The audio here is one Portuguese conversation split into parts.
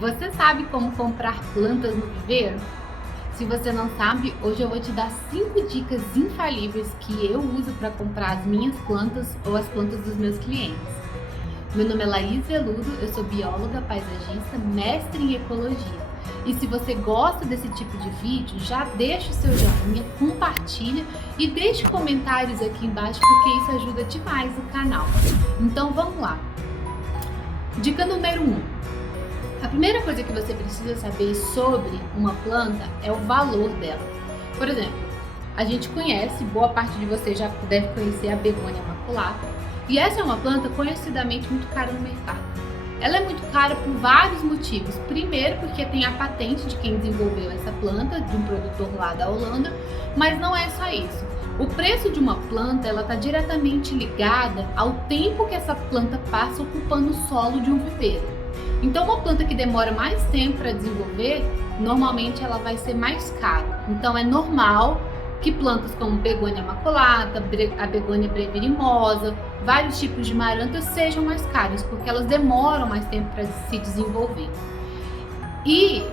Você sabe como comprar plantas no viveiro? Se você não sabe, hoje eu vou te dar 5 dicas infalíveis que eu uso para comprar as minhas plantas ou as plantas dos meus clientes. Meu nome é Laís Veludo, eu sou bióloga, paisagista, mestre em ecologia. E se você gosta desse tipo de vídeo, já deixa o seu joinha, compartilha e deixe comentários aqui embaixo porque isso ajuda demais o canal. Então vamos lá. Dica número 1. A primeira coisa que você precisa saber sobre uma planta é o valor dela. Por exemplo, a gente conhece, boa parte de vocês já deve conhecer a begônia maculata, e essa é uma planta conhecidamente muito cara no mercado. Ela é muito cara por vários motivos. Primeiro, porque tem a patente de quem desenvolveu essa planta, de um produtor lá da Holanda, mas não é só isso. O preço de uma planta está diretamente ligada ao tempo que essa planta passa ocupando o solo de um viveiro. Então, uma planta que demora mais tempo para desenvolver, normalmente ela vai ser mais cara. Então, é normal que plantas como begônia maculata, a begônia brevirimosa, vários tipos de marantas sejam mais caras, porque elas demoram mais tempo para se desenvolver. E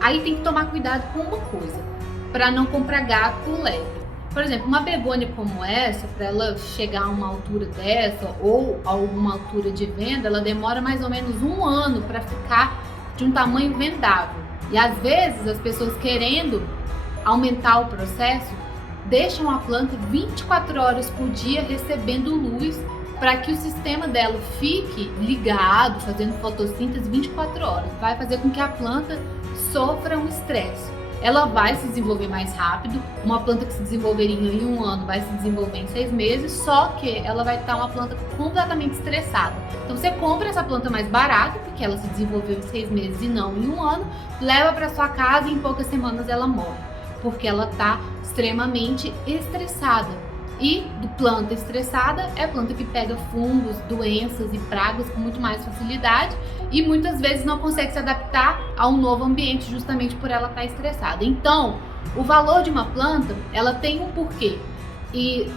aí tem que tomar cuidado com uma coisa, para não comprar gato por lebre. Por exemplo, uma begônia como essa, para ela chegar a uma altura dessa ou a alguma altura de venda, ela demora mais ou menos 1 ano para ficar de um tamanho vendável. E às vezes as pessoas querendo aumentar o processo, deixam a planta 24 horas por dia recebendo luz para que o sistema dela fique ligado, fazendo fotossíntese 24 horas. Vai fazer com que a planta sofra um estresse. Ela vai se desenvolver mais rápido, uma planta que se desenvolveria em 1 ano vai se desenvolver em 6 meses, só que ela vai estar uma planta completamente estressada. Então você compra essa planta mais barata, porque ela se desenvolveu em 6 meses e não em 1 ano, leva para sua casa e em poucas semanas ela morre, porque ela está extremamente estressada. E planta estressada é planta que pega fungos, doenças e pragas com muito mais facilidade e muitas vezes não consegue se adaptar a um novo ambiente justamente por ela estar estressada. Então, o valor de uma planta, ela tem um porquê e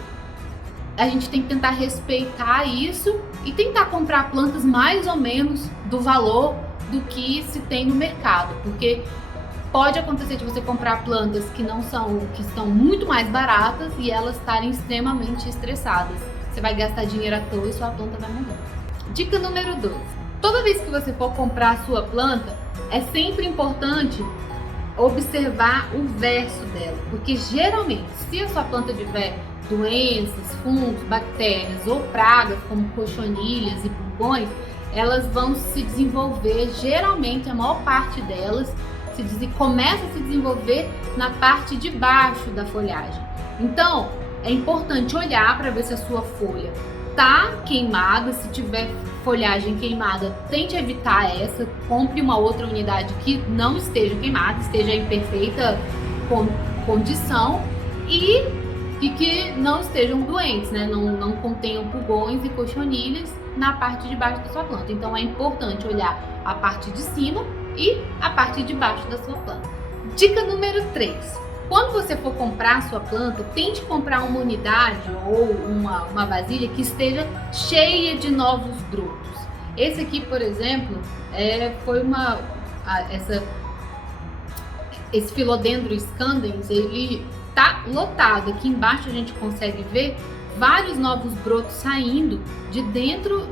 a gente tem que tentar respeitar isso e tentar comprar plantas mais ou menos do valor do que se tem no mercado, porque pode acontecer de você comprar plantas que estão muito mais baratas e elas estarem extremamente estressadas. Você vai gastar dinheiro à toa e sua planta vai morrer. Dica número 2. Toda vez que você for comprar a sua planta, é sempre importante observar o verso dela, porque geralmente, se a sua planta tiver doenças, fungos, bactérias ou pragas como cochonilhas e pulgões, elas vão se desenvolver, geralmente a maior parte delas começa a se desenvolver na parte de baixo da folhagem. Então, é importante olhar para ver se a sua folha está queimada. Se tiver folhagem queimada, tente evitar essa. Compre uma outra unidade que não esteja queimada, esteja em perfeita condição e que não estejam doentes, né? Não contenham pulgões e cochonilhas na parte de baixo da sua planta. Então, é importante olhar a parte de cima e a parte de baixo da sua planta. Dica número 3. Quando você for comprar a sua planta, tente comprar uma unidade ou uma vasilha que esteja cheia de novos brotos. Esse aqui, por exemplo, esse Philodendron scandens, ele tá lotado. Aqui embaixo a gente consegue ver vários novos brotos saindo de dentro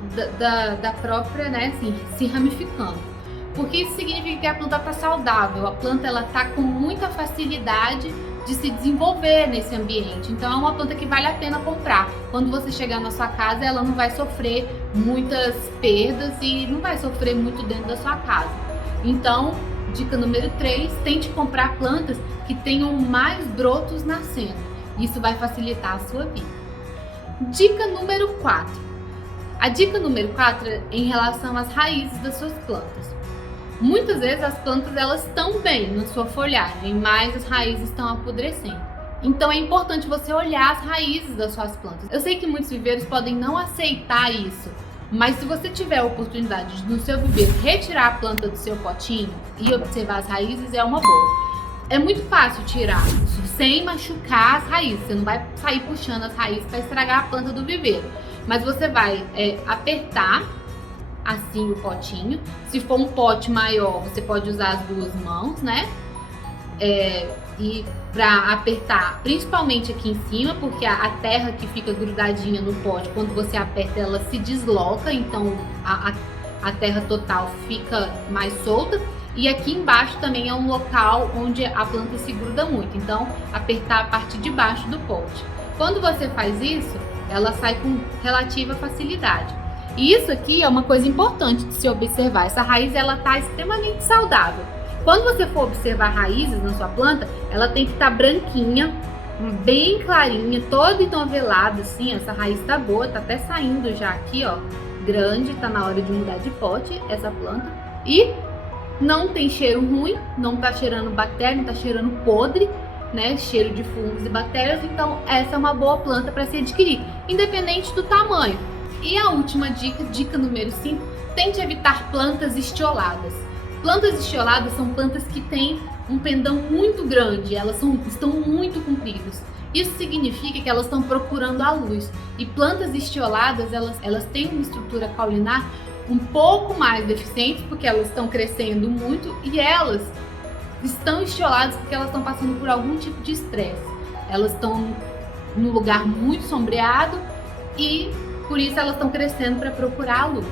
da própria, né, assim, se ramificando. Porque isso significa que a planta está saudável, a planta está com muita facilidade de se desenvolver nesse ambiente. Então é uma planta que vale a pena comprar. Quando você chegar na sua casa, ela não vai sofrer muitas perdas e não vai sofrer muito dentro da sua casa. Então, dica número 3, tente comprar plantas que tenham mais brotos nascendo. Isso vai facilitar a sua vida. Dica número 4. A dica número 4 é em relação às raízes das suas plantas. Muitas vezes as plantas elas estão bem na sua folhagem, mas as raízes estão apodrecendo. Então é importante você olhar as raízes das suas plantas. Eu sei que muitos viveiros podem não aceitar isso, mas se você tiver a oportunidade de no seu viveiro retirar a planta do seu potinho e observar as raízes, é uma boa. É muito fácil tirar sem machucar as raízes. Você não vai sair puxando as raízes para estragar a planta do viveiro, mas você vai apertar assim o potinho. Se for um pote maior, você pode usar as duas mãos, né? E para apertar, principalmente aqui em cima, porque a terra que fica grudadinha no pote, quando você aperta, ela se desloca, então a terra total fica mais solta. E aqui embaixo também é um local onde a planta se gruda muito, então apertar a parte de baixo do pote. Quando você faz isso, ela sai com relativa facilidade. E isso aqui é uma coisa importante de se observar. Essa raiz, ela tá extremamente saudável. Quando você for observar raízes na sua planta, ela tem que estar branquinha, bem clarinha, toda enovelada assim. Essa raiz tá boa, tá até saindo já aqui, ó, grande, tá na hora de mudar de pote essa planta. E não tem cheiro ruim, não tá cheirando bactéria, não tá cheirando podre, né? Cheiro de fungos e bactérias, então essa é uma boa planta para se adquirir, independente do tamanho. E a última dica, dica número 5, tente evitar plantas estioladas. Plantas estioladas são plantas que têm um pendão muito grande, elas estão muito compridas. Isso significa que elas estão procurando a luz. E plantas estioladas, elas têm uma estrutura caulinar um pouco mais deficiente, porque elas estão crescendo muito e elas estão estioladas porque elas estão passando por algum tipo de estresse. Elas estão num lugar muito sombreado e por isso elas estão crescendo para procurar a luz.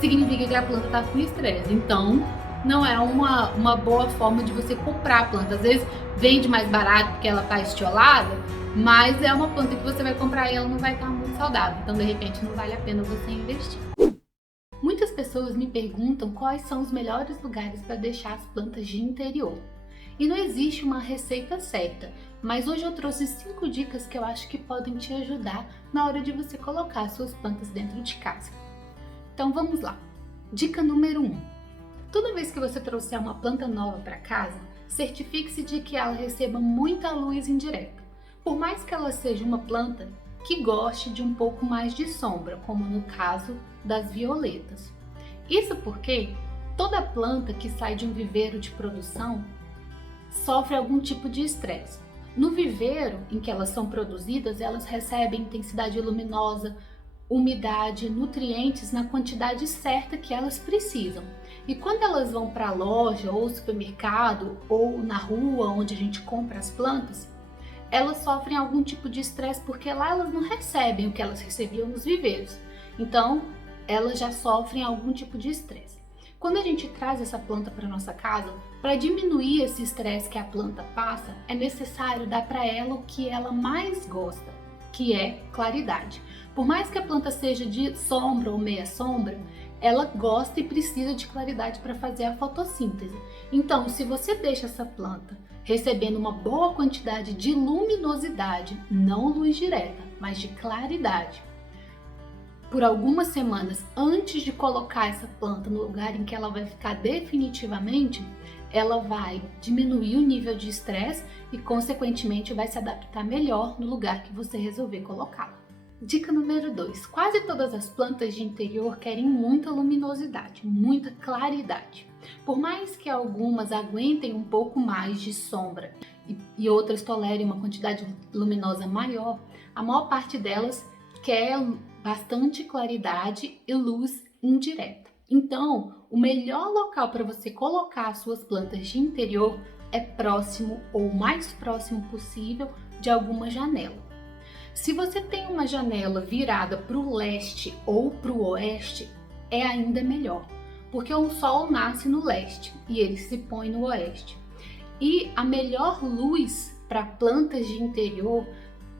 Significa que a planta está com estresse. Então, não é uma boa forma de você comprar a planta. Às vezes vende mais barato porque ela está estiolada, mas é uma planta que você vai comprar e ela não vai estar muito saudável. Então, de repente, não vale a pena você investir. Muitas pessoas me perguntam quais são os melhores lugares para deixar as plantas de interior. E não existe uma receita certa, mas hoje eu trouxe 5 dicas que eu acho que podem te ajudar na hora de você colocar suas plantas dentro de casa. Então vamos lá. Dica número 1. Toda vez que você trouxer uma planta nova para casa, certifique-se de que ela receba muita luz indireta. Por mais que ela seja uma planta que goste de um pouco mais de sombra, como no caso das violetas. Isso porque toda planta que sai de um viveiro de produção sofre algum tipo de estresse. No viveiro em que elas são produzidas, elas recebem intensidade luminosa, umidade, nutrientes na quantidade certa que elas precisam. E quando elas vão para a loja ou supermercado ou na rua onde a gente compra as plantas, elas sofrem algum tipo de estresse porque lá elas não recebem o que elas recebiam nos viveiros. Então, elas já sofrem algum tipo de estresse. Quando a gente traz essa planta para nossa casa, para diminuir esse estresse que a planta passa, é necessário dar para ela o que ela mais gosta, que é claridade. Por mais que a planta seja de sombra ou meia sombra, ela gosta e precisa de claridade para fazer a fotossíntese. Então, se você deixa essa planta recebendo uma boa quantidade de luminosidade, não luz direta, mas de claridade, por algumas semanas antes de colocar essa planta no lugar em que ela vai ficar definitivamente, ela vai diminuir o nível de estresse e, consequentemente, vai se adaptar melhor no lugar que você resolver colocá-la. Dica número 2. Quase todas as plantas de interior querem muita luminosidade, muita claridade. Por mais que algumas aguentem um pouco mais de sombra e outras tolerem uma quantidade luminosa maior, a maior parte delas quer bastante claridade e luz indireta. Então, o melhor local para você colocar as suas plantas de interior é próximo ou mais próximo possível de alguma janela. Se você tem uma janela virada para o leste ou para o oeste, é ainda melhor, porque o sol nasce no leste e ele se põe no oeste. E a melhor luz para plantas de interior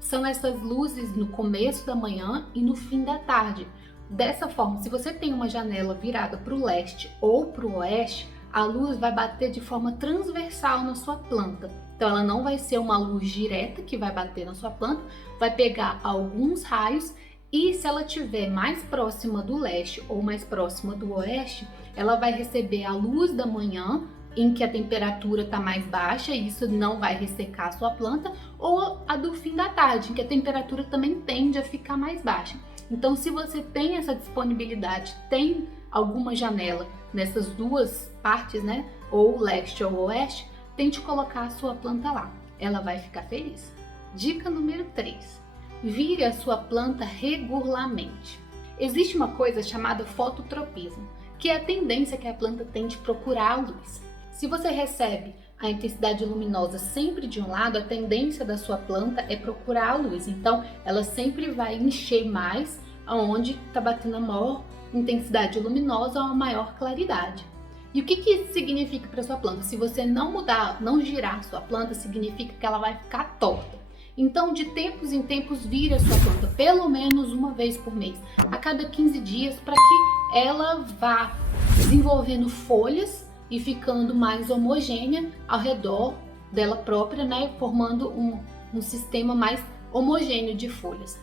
são essas luzes no começo da manhã e no fim da tarde. Dessa forma, se você tem uma janela virada para o leste ou para o oeste, a luz vai bater de forma transversal na sua planta. Então ela não vai ser uma luz direta que vai bater na sua planta, vai pegar alguns raios e se ela estiver mais próxima do leste ou mais próxima do oeste, ela vai receber a luz da manhã, em que a temperatura está mais baixa e isso não vai ressecar a sua planta, ou a do fim da tarde, em que a temperatura também tende a ficar mais baixa. Então, se você tem essa disponibilidade, tem alguma janela nessas duas partes, né, ou leste ou oeste, tente colocar a sua planta lá, ela vai ficar feliz. Dica número 3. Vire a sua planta regularmente. Existe uma coisa chamada fototropismo, que é a tendência que a planta tem de procurar a luz. Se você recebe a intensidade luminosa sempre de um lado, a tendência da sua planta é procurar a luz. Então, ela sempre vai encher mais aonde está batendo a maior intensidade luminosa ou a maior claridade. E o que isso significa para sua planta? Se você não mudar, não girar a sua planta, significa que ela vai ficar torta. Então, de tempos em tempos, vire a sua planta pelo menos uma vez por mês, a cada 15 dias, para que ela vá desenvolvendo folhas e ficando mais homogênea ao redor dela própria, né? Formando um sistema mais homogêneo de folhas.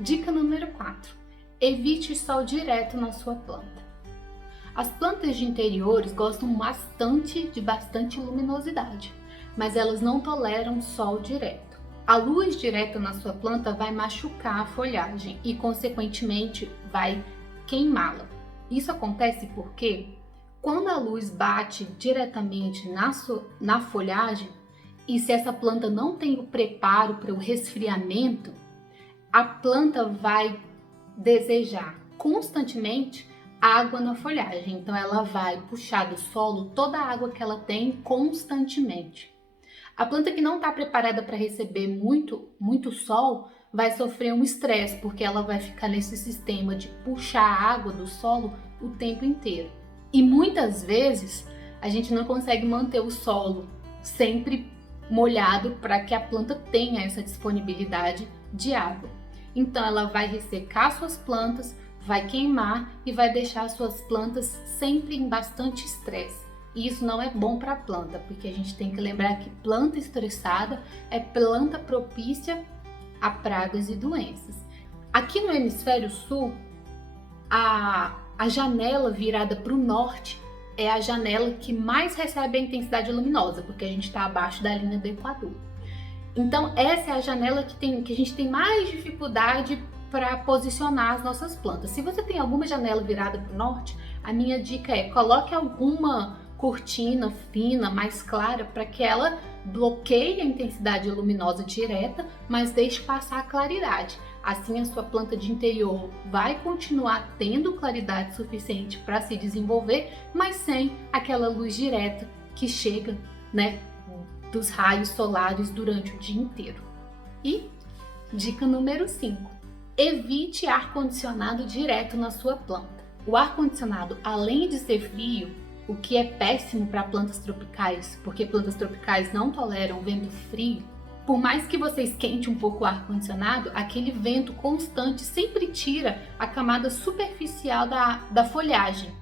Dica número 4. Evite sol direto na sua planta. As plantas de interiores gostam de bastante luminosidade, mas elas não toleram sol direto. A luz direta na sua planta vai machucar a folhagem e, consequentemente, vai queimá-la. Isso acontece porque, quando a luz bate diretamente na folhagem, e se essa planta não tem o preparo para o resfriamento, a planta vai desejar constantemente água na folhagem. Então ela vai puxar do solo toda a água que ela tem constantemente. A planta que não está preparada para receber muito sol vai sofrer um estresse, porque ela vai ficar nesse sistema de puxar a água do solo o tempo inteiro. E muitas vezes a gente não consegue manter o solo sempre molhado para que a planta tenha essa disponibilidade de água. Então ela vai ressecar suas plantas, vai queimar e vai deixar suas plantas sempre em bastante estresse. E isso não é bom para a planta, porque a gente tem que lembrar que planta estressada é planta propícia a pragas e doenças. Aqui no hemisfério sul, a janela virada para o norte é a janela que mais recebe a intensidade luminosa, porque a gente está abaixo da linha do Equador. Então essa é a janela que a gente tem mais dificuldade para posicionar as nossas plantas. Se você tem alguma janela virada para o norte, a minha dica é: coloque alguma cortina fina, mais clara, para que ela bloqueie a intensidade luminosa direta, mas deixe passar a claridade. Assim a sua planta de interior vai continuar tendo claridade suficiente para se desenvolver, mas sem aquela luz direta que chega, né, dos raios solares durante o dia inteiro. E dica número 5. Evite ar-condicionado direto na sua planta. O ar-condicionado, além de ser frio, o que é péssimo para plantas tropicais, porque plantas tropicais não toleram vento frio, por mais que você esquente um pouco o ar-condicionado, aquele vento constante sempre tira a camada superficial da folhagem.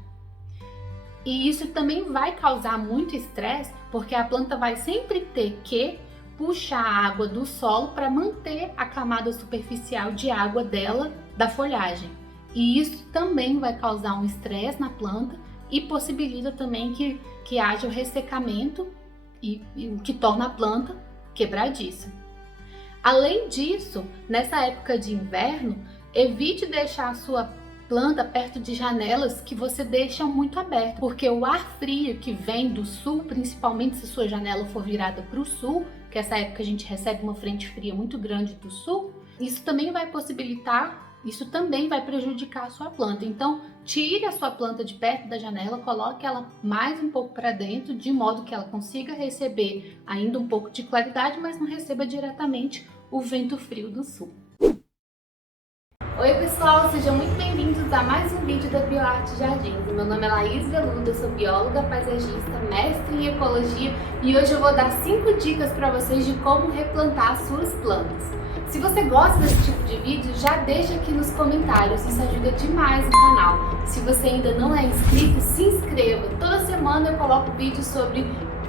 E isso também vai causar muito estresse, porque a planta vai sempre ter que puxar a água do solo para manter a camada superficial de água dela, da folhagem. E isso também vai causar um estresse na planta e possibilita também que haja o ressecamento e o que torna a planta quebradiça. Além disso, nessa época de inverno, evite deixar a sua planta perto de janelas que você deixa muito aberta, porque o ar frio que vem do sul, principalmente se sua janela for virada para o sul, que essa época a gente recebe uma frente fria muito grande do sul, isso também vai prejudicar a sua planta. Então, tire a sua planta de perto da janela, coloque ela mais um pouco para dentro, de modo que ela consiga receber ainda um pouco de claridade, mas não receba diretamente o vento frio do sul. Oi pessoal, sejam muito bem-vindos a mais um vídeo da Bioarte Jardins. Meu nome é Laís Veludo, eu sou bióloga, paisagista, mestre em ecologia e hoje eu vou dar 5 dicas para vocês de como replantar suas plantas. Se você gosta desse tipo de vídeo, já deixa aqui nos comentários, isso ajuda demais o canal. Se você ainda não é inscrito, se inscreva. Toda semana eu coloco vídeos sobre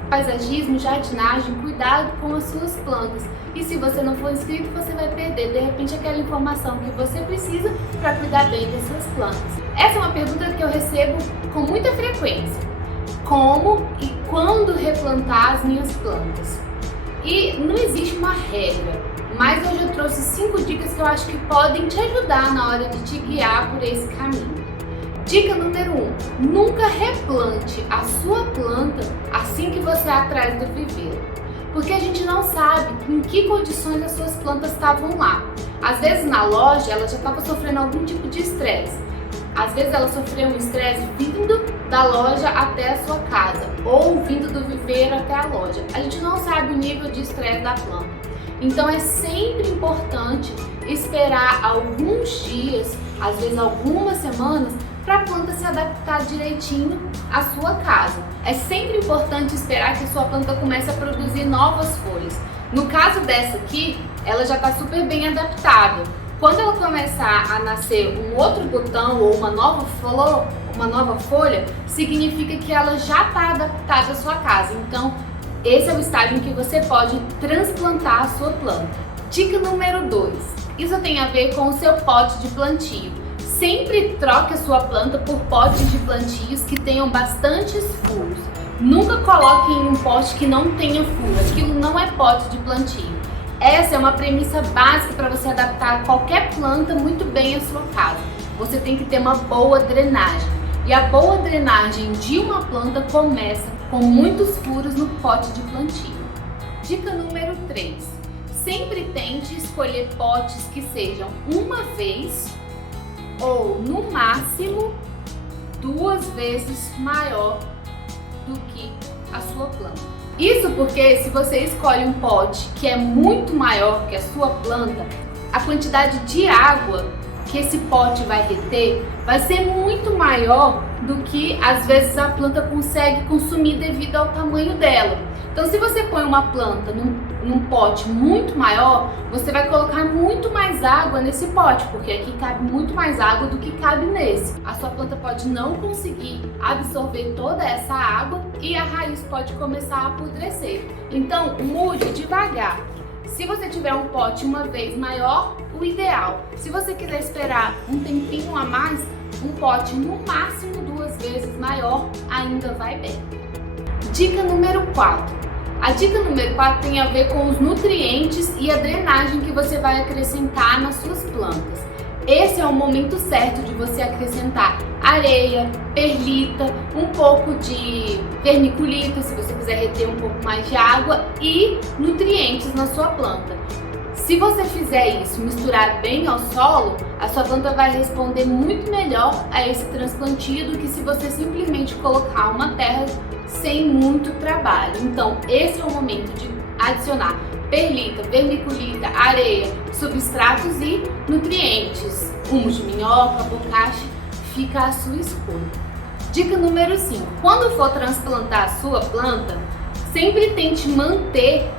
paisagismo, jardinagem, cuidado com as suas plantas. E se você não for inscrito, você vai perder, de repente, aquela informação que você precisa para cuidar bem das suas plantas. Essa é uma pergunta que eu recebo com muita frequência. Como e quando replantar as minhas plantas? E não existe uma regra, mas hoje eu trouxe 5 dicas que eu acho que podem te ajudar na hora de te guiar por esse caminho. Dica número 1. Nunca replante a sua planta assim que você é atrás do viveiro. Porque a gente não sabe em que condições as suas plantas estavam lá. Às vezes na loja ela já estava sofrendo algum tipo de estresse. Às vezes ela sofreu um estresse vindo da loja até a sua casa ou vindo do viveiro até a loja. A gente não sabe o nível de estresse da planta. Então é sempre importante esperar alguns dias, às vezes algumas semanas, para a planta se adaptar direitinho à sua casa. É sempre importante esperar que a sua planta comece a produzir novas folhas. No caso dessa aqui, ela já está super bem adaptada. Quando ela começar a nascer um outro botão ou uma nova flor, uma nova folha, significa que ela já está adaptada à sua casa. Então, esse é o estágio em que você pode transplantar a sua planta. Dica número 2. Isso tem a ver com o seu pote de plantio. Sempre troque a sua planta por potes de plantios que tenham bastantes furos. Nunca coloque em um pote que não tenha furo. Aquilo não é pote de plantio. Essa é uma premissa básica para você adaptar qualquer planta muito bem à sua casa. Você tem que ter uma boa drenagem. E a boa drenagem de uma planta começa com muitos furos no pote de plantio. Dica número 3. Sempre tente escolher potes que sejam uma vez ou no máximo 2 vezes maior do que a sua planta. Isso porque se você escolhe um pote que é muito maior que a sua planta, a quantidade de água que esse pote vai reter vai ser muito maior do que às vezes a planta consegue consumir devido ao tamanho dela. Então, se você põe uma planta num pote muito maior, você vai colocar muito mais água nesse pote, porque aqui cabe muito mais água do que cabe nesse. A sua planta pode não conseguir absorver toda essa água e a raiz pode começar a apodrecer. Então, mude devagar. Se você tiver um pote uma vez maior, o ideal. Se você quiser esperar um tempinho a mais, um pote no máximo 2 vezes maior ainda vai bem. Dica número 4. A dica número 4 tem a ver com os nutrientes e a drenagem que você vai acrescentar nas suas plantas. Esse é o momento certo de você acrescentar areia, perlita, um pouco de vermiculita, se você quiser reter um pouco mais de água, e nutrientes na sua planta. Se você fizer isso, misturar bem ao solo, a sua planta vai responder muito melhor a esse transplantio do que se você simplesmente colocar uma terra sem muito trabalho. Então, esse é o momento de adicionar perlita, vermiculita, areia, substratos e nutrientes. Humus de minhoca, bocashi, fica a sua escolha. Dica número 5. Quando for transplantar a sua planta, sempre tente manter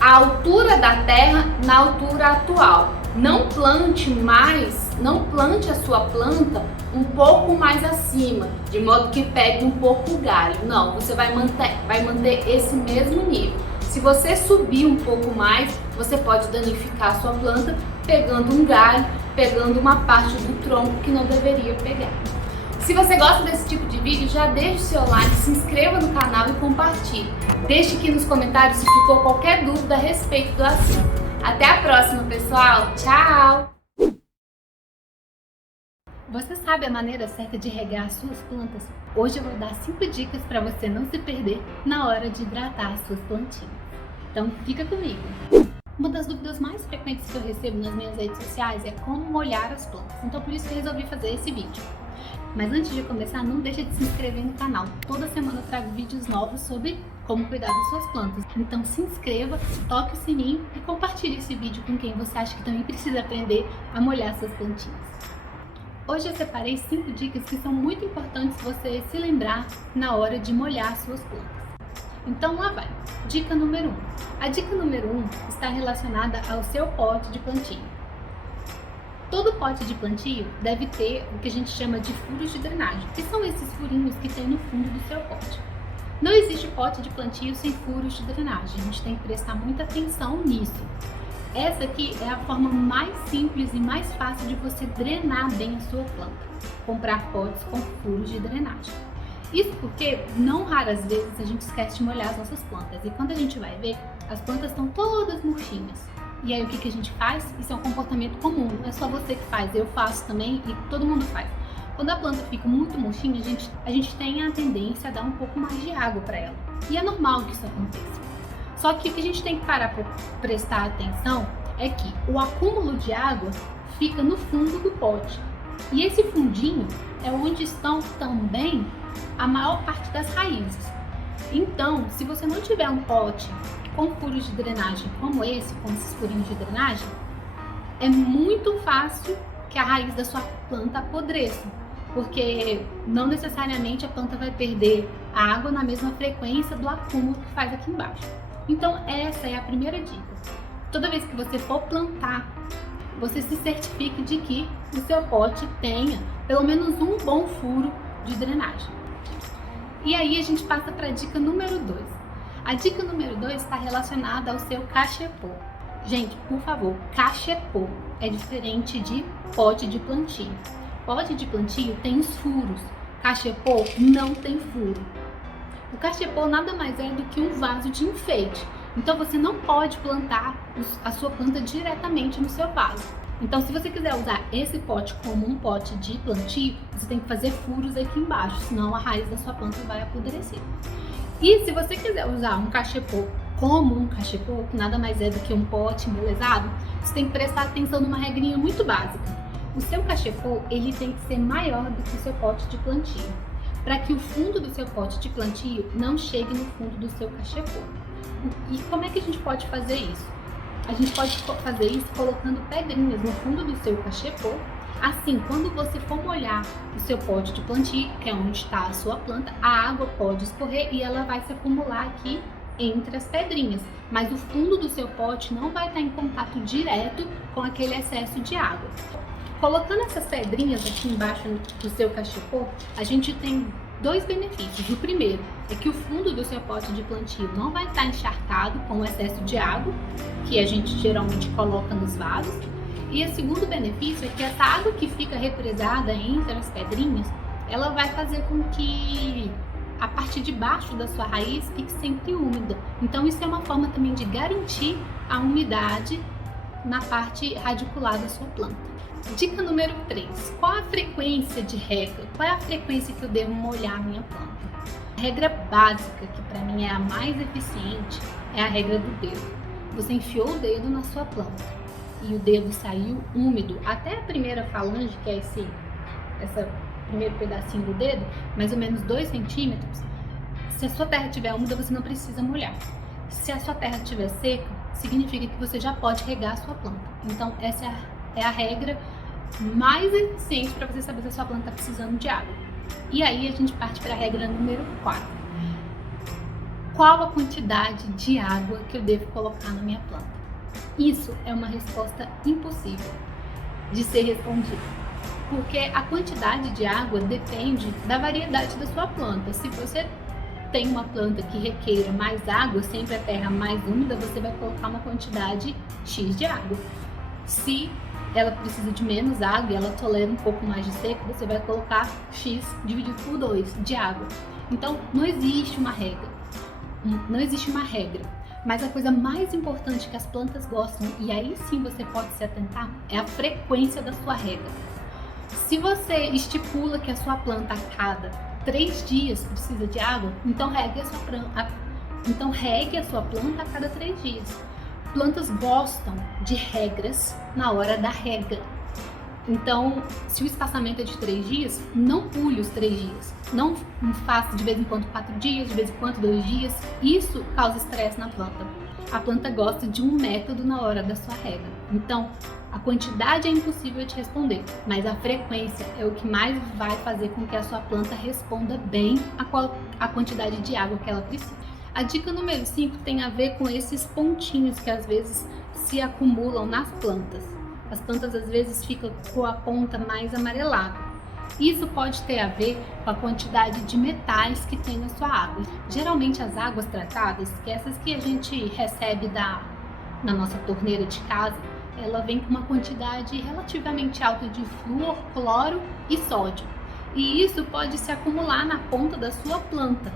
a altura da terra na altura atual. Não plante a sua planta um pouco mais acima, de modo que pegue um pouco o galho. Não, você vai manter esse mesmo nível. Se você subir um pouco mais, você pode danificar a sua planta pegando um galho, pegando uma parte do tronco que não deveria pegar. Se você gosta desse tipo de vídeo, já deixe o seu like, se inscreva no canal e compartilhe. Deixe aqui nos comentários se ficou qualquer dúvida a respeito do assunto. Até a próxima, pessoal! Tchau! Você sabe a maneira certa de regar as suas plantas? Hoje eu vou dar 5 dicas para você não se perder na hora de hidratar as suas plantinhas. Então fica comigo! Uma das dúvidas mais frequentes que eu recebo nas minhas redes sociais é como molhar as plantas. Então por isso que eu resolvi fazer esse vídeo. Mas antes de começar, não deixe de se inscrever no canal. Toda semana eu trago vídeos novos sobre como cuidar das suas plantas. Então se inscreva, toque o sininho e compartilhe esse vídeo com quem você acha que também precisa aprender a molhar suas plantinhas. Hoje eu separei 5 dicas que são muito importantes você se lembrar na hora de molhar as suas plantas. Então lá vai. Dica número 1. A dica número 1 está relacionada ao seu pote de plantio. Todo pote de plantio deve ter o que a gente chama de furos de drenagem, que são esses furinhos que tem no fundo do seu pote. Não existe pote de plantio sem furos de drenagem, a gente tem que prestar muita atenção nisso. Essa aqui é a forma mais simples e mais fácil de você drenar bem a sua planta. Comprar potes com furos de drenagem. Isso porque, não raras vezes, a gente esquece de molhar as nossas plantas. E quando a gente vai ver, as plantas estão todas murchinhas. E aí o que a gente faz? Isso é um comportamento comum, não é só você que faz, eu faço também e todo mundo faz. Quando a planta fica muito murchinha, a gente tem a tendência a dar um pouco mais de água para ela. E é normal que isso aconteça. Só que o que a gente tem que parar para prestar atenção é que o acúmulo de água fica no fundo do pote. E esse fundinho é onde estão também a maior parte das raízes. Então, se você não tiver um pote com furos de drenagem como esse, com esses furinhos de drenagem, é muito fácil que a raiz da sua planta apodreça, porque não necessariamente a planta vai perder a água na mesma frequência do acúmulo que faz aqui embaixo. Então essa é a primeira dica. Toda vez que você for plantar, você se certifique de que o seu pote tenha pelo menos um bom furo de drenagem. E aí a gente passa para a dica número 2. A dica número 2 está relacionada ao seu cachepô. Gente, por favor, cachepô é diferente de pote de plantio. Pote de plantio tem os furos, cachepô não tem furo. O cachepô nada mais é do que um vaso de enfeite. Então você não pode plantar a sua planta diretamente no seu vaso. Então se você quiser usar esse pote como um pote de plantio, você tem que fazer furos aqui embaixo, senão a raiz da sua planta vai apodrecer. E se você quiser usar um cachepô como um cachepô, que nada mais é do que um pote embelezado, você tem que prestar atenção numa regrinha muito básica. O seu cachepô, ele tem que ser maior do que o seu pote de plantio, para que o fundo do seu pote de plantio não chegue no fundo do seu cachepô. E como é que a gente pode fazer isso? A gente pode fazer isso colocando pedrinhas no fundo do seu cachepô. Assim, quando você for molhar o seu pote de plantio, que é onde está a sua planta, a água pode escorrer e ela vai se acumular aqui entre as pedrinhas, mas o fundo do seu pote não vai estar em contato direto com aquele excesso de água. Colocando essas pedrinhas aqui embaixo do seu cachepô, a gente tem dois benefícios. O primeiro é que o fundo do seu pote de plantio não vai estar encharcado com o excesso de água, que a gente geralmente coloca nos vasos. E o segundo benefício é que essa água que fica represada entre as pedrinhas, ela vai fazer com que a parte de baixo da sua raiz fique sempre úmida. Então isso é uma forma também de garantir a umidade na parte radicular da sua planta. Dica número 3. Qual a frequência de rega? Qual é a frequência que eu devo molhar a minha planta? A regra básica, que para mim é a mais eficiente, é a regra do dedo. Você enfiou o dedo na sua planta e o dedo saiu úmido até a primeira falange, que é esse primeiro pedacinho do dedo, mais ou menos 2 centímetros. Se a sua terra estiver úmida, você não precisa molhar. Se a sua terra estiver seca, significa que você já pode regar a sua planta. Então essa é a regra mais eficiente para você saber se a sua planta está precisando de água. E aí a gente parte para a regra número 4. Qual a quantidade de água que eu devo colocar na minha planta? Isso é uma resposta impossível de ser respondida, porque a quantidade de água depende da variedade da sua planta. Se você tem uma planta que requeira mais água, sempre a terra mais úmida, você vai colocar uma quantidade X de água. Se ela precisa de menos água e ela tolera um pouco mais de seco, você vai colocar X dividido por 2 de água. Então não existe uma regra, mas a coisa mais importante que as plantas gostam, e aí sim você pode se atentar, é a frequência da sua rega. Se você estipula que a sua planta a cada 3 dias precisa de água, então regue a sua planta a cada 3 dias. Plantas gostam de regras na hora da rega. Então, se o espaçamento é de 3 dias, não pule os 3 dias. Não faça de vez em quando 4 dias, de vez em quando 2 dias. Isso causa estresse na planta. A planta gosta de um método na hora da sua rega. Então, a quantidade é impossível de responder, mas a frequência é o que mais vai fazer com que a sua planta responda bem a quantidade de água que ela precisa. A dica número 5 tem a ver com esses pontinhos que às vezes se acumulam nas plantas. As plantas às vezes ficam com a ponta mais amarelada. Isso pode ter a ver com a quantidade de metais que tem na sua água. Geralmente as águas tratadas, que essas que a gente recebe na nossa torneira de casa, ela vem com uma quantidade relativamente alta de flúor, cloro e sódio. E isso pode se acumular na ponta da sua planta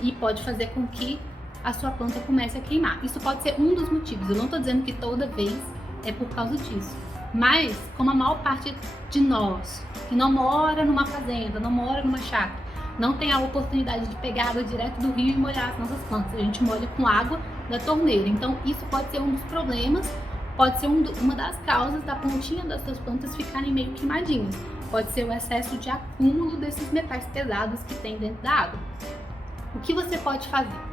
e pode fazer com que a sua planta comece a queimar. Isso pode ser um dos motivos. Eu não estou dizendo que toda vez é por causa disso. Mas, como a maior parte de nós, que não mora numa fazenda, não mora numa chácara, não tem a oportunidade de pegar água direto do rio e molhar as nossas plantas. A gente molha com água da torneira. Então isso pode ser um dos problemas, pode ser uma das causas da pontinha das suas plantas ficarem meio queimadinhas. Pode ser o excesso de acúmulo desses metais pesados que tem dentro da água. O que você pode fazer?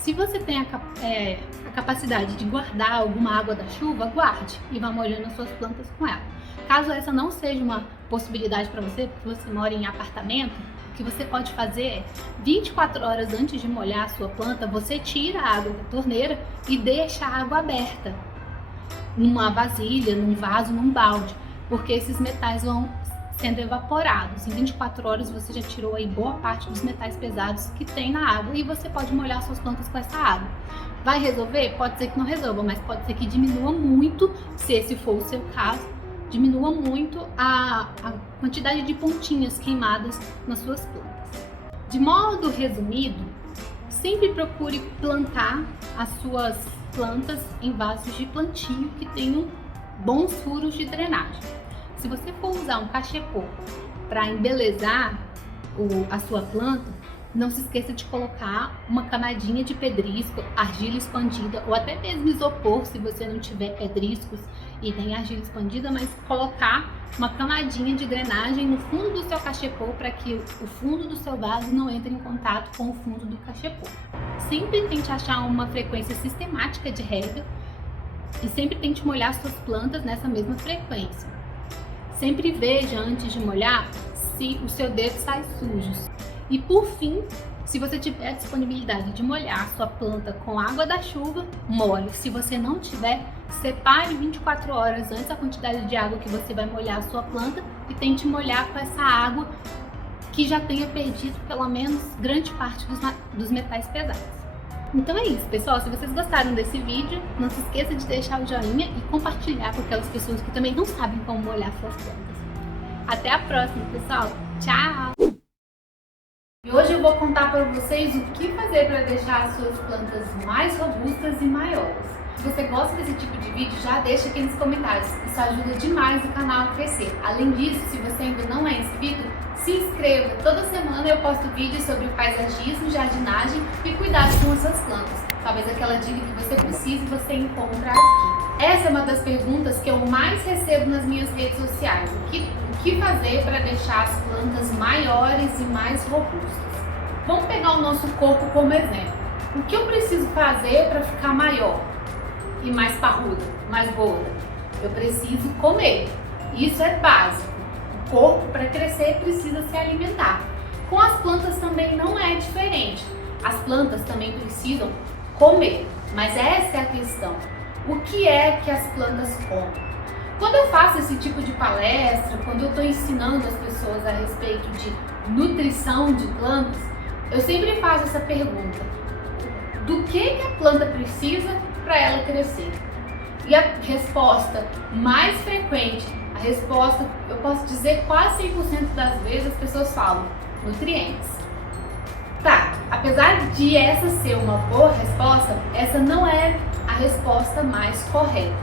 Se você tem a capacidade de guardar alguma água da chuva, guarde e vá molhando as suas plantas com ela. Caso essa não seja uma possibilidade para você, porque você mora em apartamento, o que você pode fazer é 24 horas antes de molhar a sua planta, você tira a água da torneira e deixa a água aberta numa vasilha, num vaso, num balde, porque esses metais vão sendo evaporados. Em 24 horas você já tirou aí boa parte dos metais pesados que tem na água e você pode molhar suas plantas com essa água. Vai resolver? Pode ser que não resolva, mas pode ser que diminua muito, se esse for o seu caso, diminua muito a quantidade de pontinhas queimadas nas suas plantas. De modo resumido, sempre procure plantar as suas plantas em vasos de plantio que tenham bons furos de drenagem. Se você for usar um cachepô para embelezar a sua planta, não se esqueça de colocar uma camadinha de pedrisco, argila expandida ou até mesmo isopor, se você não tiver pedriscos e nem argila expandida, mas colocar uma camadinha de drenagem no fundo do seu cachepô para que o fundo do seu vaso não entre em contato com o fundo do cachepô. Sempre tente achar uma frequência sistemática de rega e sempre tente molhar suas plantas nessa mesma frequência. Sempre veja antes de molhar se o seu dedo sai sujo. E por fim, se você tiver a disponibilidade de molhar a sua planta com água da chuva, molhe. Se você não tiver, separe 24 horas antes a quantidade de água que você vai molhar a sua planta e tente molhar com essa água que já tenha perdido pelo menos grande parte dos metais pesados. Então é isso, pessoal. Se vocês gostaram desse vídeo, não se esqueça de deixar o joinha e compartilhar com aquelas pessoas que também não sabem como molhar suas plantas. Até a próxima, pessoal. Tchau! E hoje eu vou contar para vocês o que fazer para deixar as suas plantas mais robustas e maiores. Se você gosta desse tipo de vídeo, já deixa aqui nos comentários. Isso ajuda demais o canal a crescer. Além disso, se você ainda não é inscrito, se inscreva. Toda semana eu posto vídeos sobre paisagismo, jardinagem e cuidado com as suas plantas. Talvez aquela dica que você precise você encontra aqui. Essa é uma das perguntas que eu mais recebo nas minhas redes sociais. O que fazer para deixar as plantas maiores e mais robustas? Vamos pegar o nosso corpo como exemplo. O que eu preciso fazer para ficar maior e mais parruda, mais gorda? Eu preciso comer. Isso é básico. O corpo, para crescer, precisa se alimentar. Com as plantas também não é diferente. As plantas também precisam comer. Mas essa é a questão. O que é que as plantas comem? Quando eu faço esse tipo de palestra, quando eu estou ensinando as pessoas a respeito de nutrição de plantas, eu sempre faço essa pergunta: do que a planta precisa para ela crescer? E a resposta mais frequente, a resposta, eu posso dizer quase 100% das vezes, as pessoas falam nutrientes. Tá, apesar de essa ser uma boa resposta, essa não é a resposta mais correta.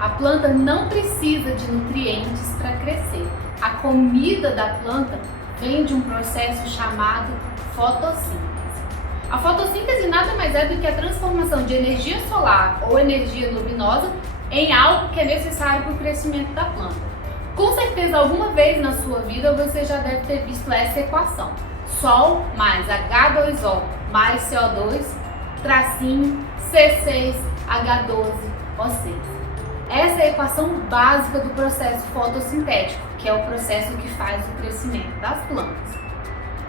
A planta não precisa de nutrientes para crescer. A comida da planta vem de um processo chamado fotossíntese. A fotossíntese nada mais é do que a transformação de energia solar ou energia luminosa em algo que é necessário para o crescimento da planta. Com certeza, alguma vez na sua vida você já deve ter visto essa equação. Sol mais H2O mais CO2 tracinho C6H12O6. Essa é a equação básica do processo fotossintético, que é o processo que faz o crescimento das plantas.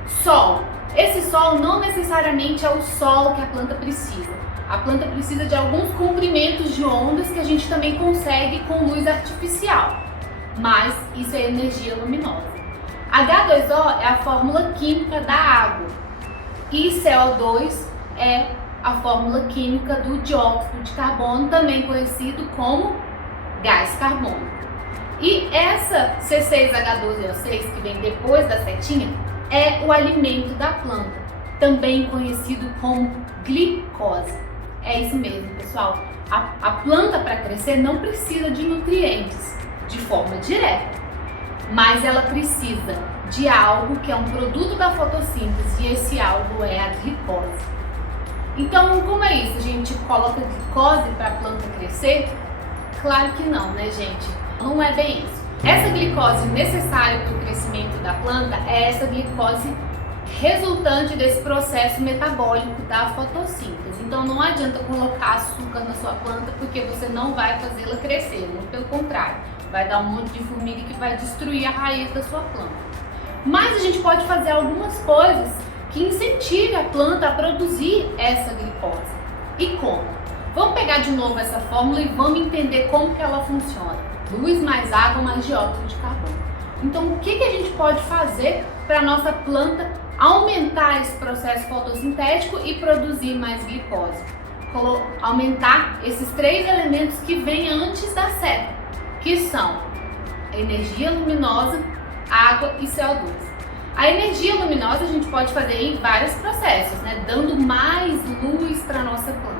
Sol. Esse sol não necessariamente é o sol que a planta precisa. A planta precisa de alguns comprimentos de ondas que a gente também consegue com luz artificial, mas isso é energia luminosa. H2O é a fórmula química da água e CO2 é a fórmula química do dióxido de carbono, também conhecido como gás carbônico. E essa C6H12O6, que vem depois da setinha, é o alimento da planta, também conhecido como glicose. É isso mesmo, pessoal. A planta, para crescer, não precisa de nutrientes de forma direta, mas ela precisa de algo que é um produto da fotossíntese, e esse algo é a glicose. Então, como é isso? A gente coloca glicose para a planta crescer? Claro que não, né, gente? Não é bem isso. Essa glicose necessária para o crescimento da planta é essa glicose resultante desse processo metabólico da fotossíntese. Então não adianta colocar açúcar na sua planta porque você não vai fazê-la crescer, muito pelo contrário, vai dar um monte de formiga que vai destruir a raiz da sua planta. Mas a gente pode fazer algumas coisas que incentive a planta a produzir essa glicose. E como? Vamos pegar de novo essa fórmula e vamos entender como que ela funciona. Luz mais água mais dióxido de carbono. Então o que a gente pode fazer para a nossa planta aumentar esse processo fotossintético e produzir mais glicose? Aumentar esses 3 elementos que vêm antes da seca, que são energia luminosa, água e CO2. A energia luminosa a gente pode fazer em vários processos, né? Dando mais luz para a nossa planta.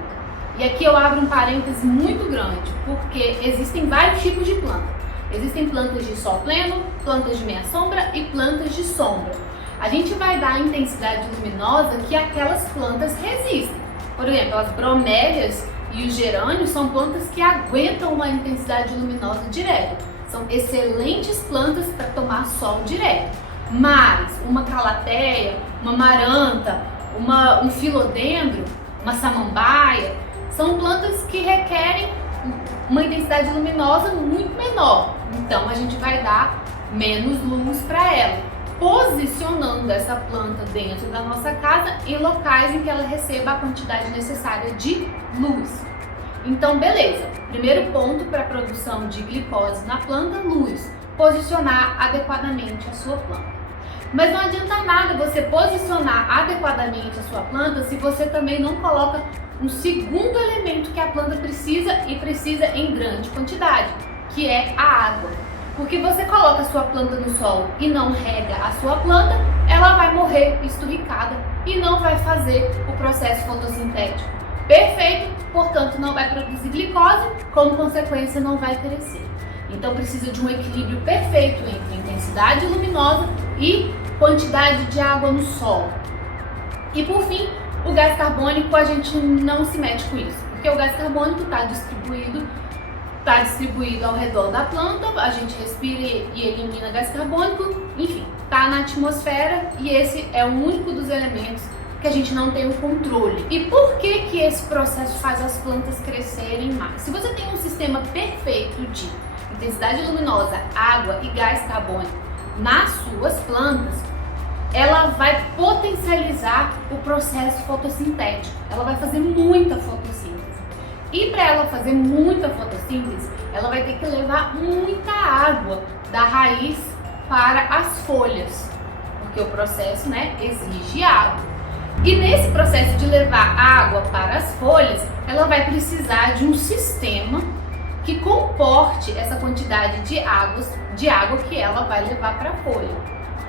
E aqui eu abro um parêntese muito grande, porque existem vários tipos de planta. Existem plantas de sol pleno, plantas de meia sombra e plantas de sombra. A gente vai dar a intensidade luminosa que aquelas plantas resistem. Por exemplo, as bromélias e os gerânios são plantas que aguentam uma intensidade luminosa direta. São excelentes plantas para tomar sol direto. Mas uma calateia, uma maranta, um filodendro, uma samambaia, são plantas que requerem uma intensidade luminosa muito menor. Então a gente vai dar menos luz para ela, posicionando essa planta dentro da nossa casa em locais em que ela receba a quantidade necessária de luz. Então, beleza. Primeiro ponto para a produção de glicose na planta, luz. Posicionar adequadamente a sua planta. Mas não adianta nada você posicionar adequadamente a sua planta se você também não coloca um segundo elemento que a planta precisa e precisa em grande quantidade, que é a água. Porque você coloca a sua planta no sol e não rega a sua planta, ela vai morrer esturricada e não vai fazer o processo fotossintético perfeito, portanto não vai produzir glicose, como consequência não vai crescer. Então precisa de um equilíbrio perfeito entre intensidade luminosa e quantidade de água no solo. E por fim, o gás carbônico a gente não se mete com isso, porque o gás carbônico está distribuído ao redor da planta, a gente respira e elimina gás carbônico, enfim, está na atmosfera e esse é o único dos elementos que a gente não tem o controle. E por que esse processo faz as plantas crescerem mais? Se você tem um sistema perfeito de intensidade luminosa, água e gás carbônico nas suas plantas, ela vai potencializar o processo fotossintético, ela vai fazer muita fotossíntese. E para ela fazer muita fotossíntese, ela vai ter que levar muita água da raiz para as folhas, porque o processo, exige água. E nesse processo de levar água para as folhas, ela vai precisar de um sistema que comporte essa quantidade de água que ela vai levar para a folha.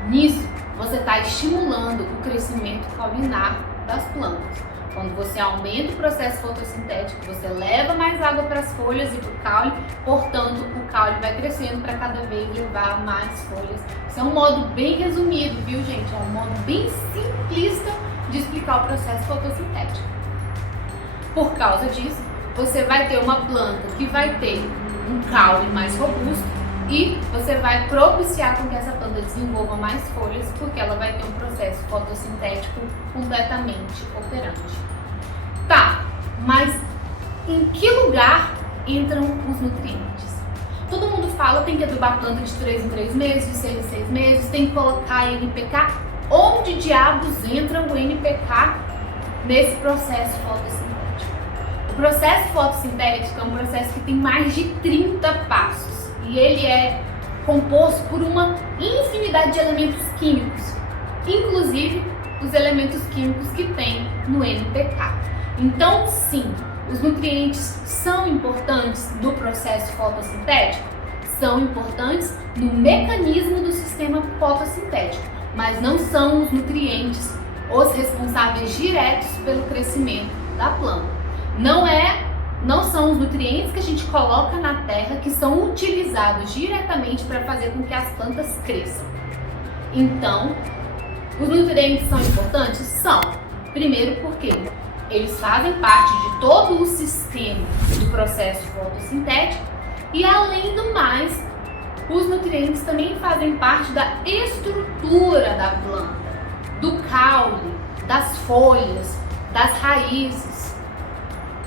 Nisso, você está estimulando o crescimento caulinar das plantas. Quando você aumenta o processo fotossintético, você leva mais água para as folhas e para o caule, portanto, o caule vai crescendo para cada vez levar mais folhas. Isso é um modo bem resumido, viu, gente? É um modo bem simplista de explicar o processo fotossintético. Por causa disso, você vai ter uma planta que vai ter um caule mais robusto e você vai propiciar com que essa planta desenvolva mais folhas, porque ela vai ter um processo fotossintético completamente operante. Tá, mas em que lugar entram os nutrientes? Todo mundo fala que tem que adubar a planta de 3 em 3 meses, de 6 em 6 meses, tem que colocar NPK. Onde diabos entra o NPK nesse processo fotossintético? O processo fotossintético é um processo que tem mais de 30 passos e ele é composto por uma infinidade de elementos químicos, inclusive os elementos químicos que tem no NPK. Então, sim, os nutrientes são importantes no processo fotossintético, são importantes no mecanismo do sistema fotossintético, mas não são os nutrientes os responsáveis diretos pelo crescimento da planta. Não são os nutrientes que a gente coloca na terra que são utilizados diretamente para fazer com que as plantas cresçam. Então, os nutrientes são importantes? São. Primeiro porque eles fazem parte de todo o sistema do processo fotossintético e, além do mais, os nutrientes também fazem parte da estrutura da planta, do caule, das folhas, das raízes.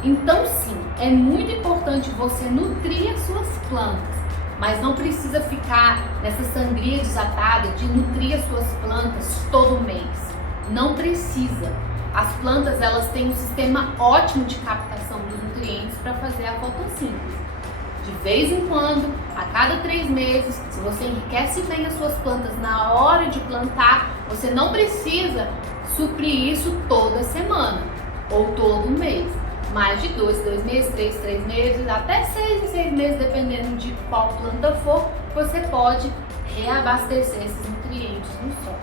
Então sim, é muito importante você nutrir as suas plantas, mas não precisa ficar nessa sangria desatada de nutrir as suas plantas todo mês. Não precisa. As plantas, elas têm um sistema ótimo de captação dos nutrientes para fazer a fotossíntese. De vez em quando, a cada 3 meses, se você enriquece bem as suas plantas na hora de plantar, você não precisa suprir isso toda semana ou todo mês. Mais de 2 meses, 3 meses, até 6 em 6 meses, dependendo de qual planta for, você pode reabastecer esses nutrientes no solo.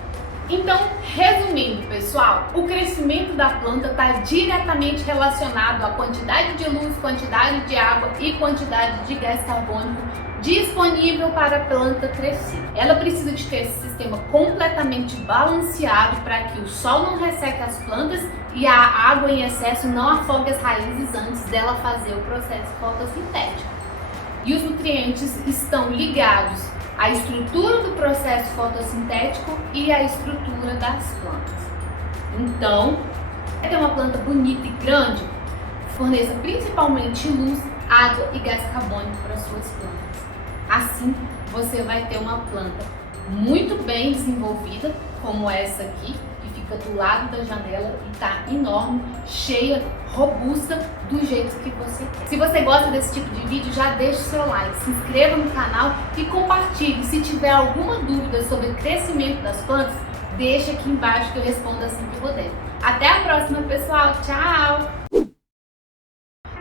Então, resumindo, pessoal, o crescimento da planta está diretamente relacionado à quantidade de luz, quantidade de água e quantidade de gás carbônico disponível para a planta crescer. Ela precisa de ter esse sistema completamente balanceado para que o sol não resseque as plantas e a água em excesso não afogue as raízes antes dela fazer o processo fotossintético. E os nutrientes estão ligados à estrutura do processo fotossintético e à estrutura das plantas. Então, para ter uma planta bonita e grande, forneça principalmente luz, água e gás carbônico para suas plantas. Assim, você vai ter uma planta muito bem desenvolvida, como essa aqui, que fica do lado da janela e está enorme, cheia, robusta, do jeito que você quer. Se você gosta desse tipo de vídeo, já deixa o seu like, se inscreva no canal e compartilhe. Se tiver alguma dúvida sobre o crescimento das plantas, deixa aqui embaixo que eu respondo assim que puder. Até a próxima, pessoal. Tchau!